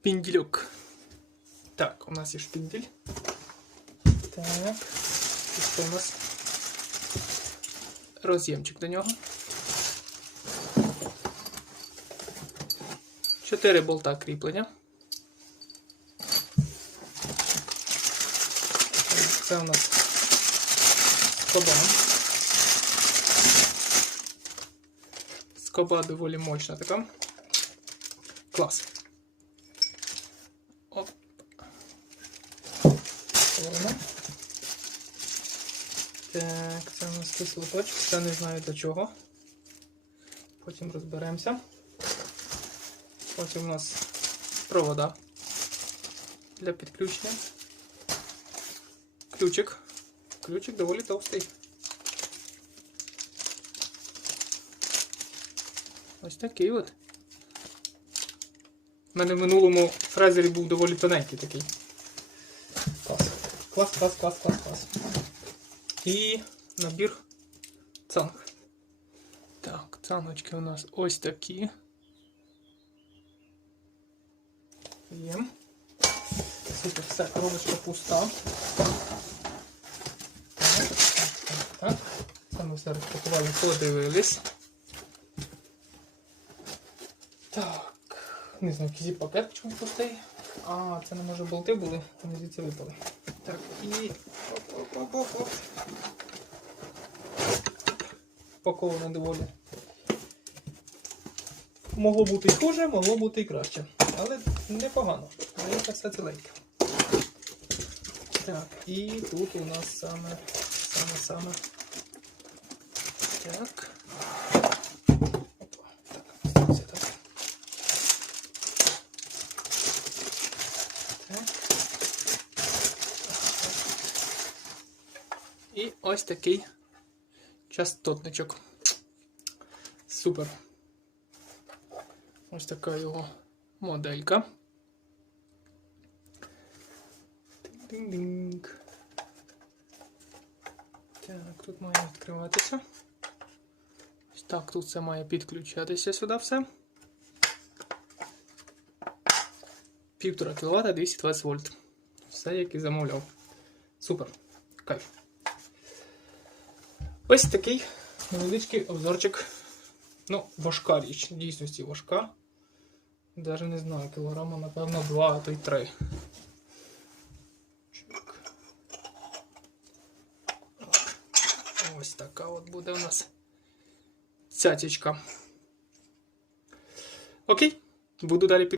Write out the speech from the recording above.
шпіндільок. Так, у нас є шпіндель. Так. Що у нас? Роз'ємчик до нього. Чотири болта кріплення. Це у нас скоба. Скоба доволі мощна така. Клас. Ладно. Так, це у нас кислоточок. Це не знаю до чого. Потім розберемося. Потім у нас провода для підключення. Ключик. Ключик доволі товстий. Ось такий от. У мене в минулому фрезері був доволі тоненький такий. Клас. Клас, клас, клас, клас. І набір цанг. Так, цаночки у нас ось такі. Є. Супер, все, коробочка пуста. Так. Це ми все розпакували, подивились. Так. Не знаю, який пакет чому пустий. А, це не може болти були, вони звідси випали. Так, і. Оп-оп-оп-оп. Упаковано доволі. Могло бути і хуже, могло бути і краще. Але непогано. Здається, все ціленьке. Так, і тут у нас саме, саме, саме. Так. Опа. Так, все так. Так. І ось такий частотничок. Супер. Ось така його моделька. Динг-динг. Так, тут має відкриватися. Ось так, тут це має підключатися сюди все. 1,5 кВт 220 вольт. Все, як і замовляв. Супер. Кайф. Ось такий невеличкий обзорчик. Ну, важка річ, в дійсності важка. Даже не знаю, кілограма, напевно, 2, а то й 3. Чик. Ось така от буде у нас цятічка. Окей, буду далі під.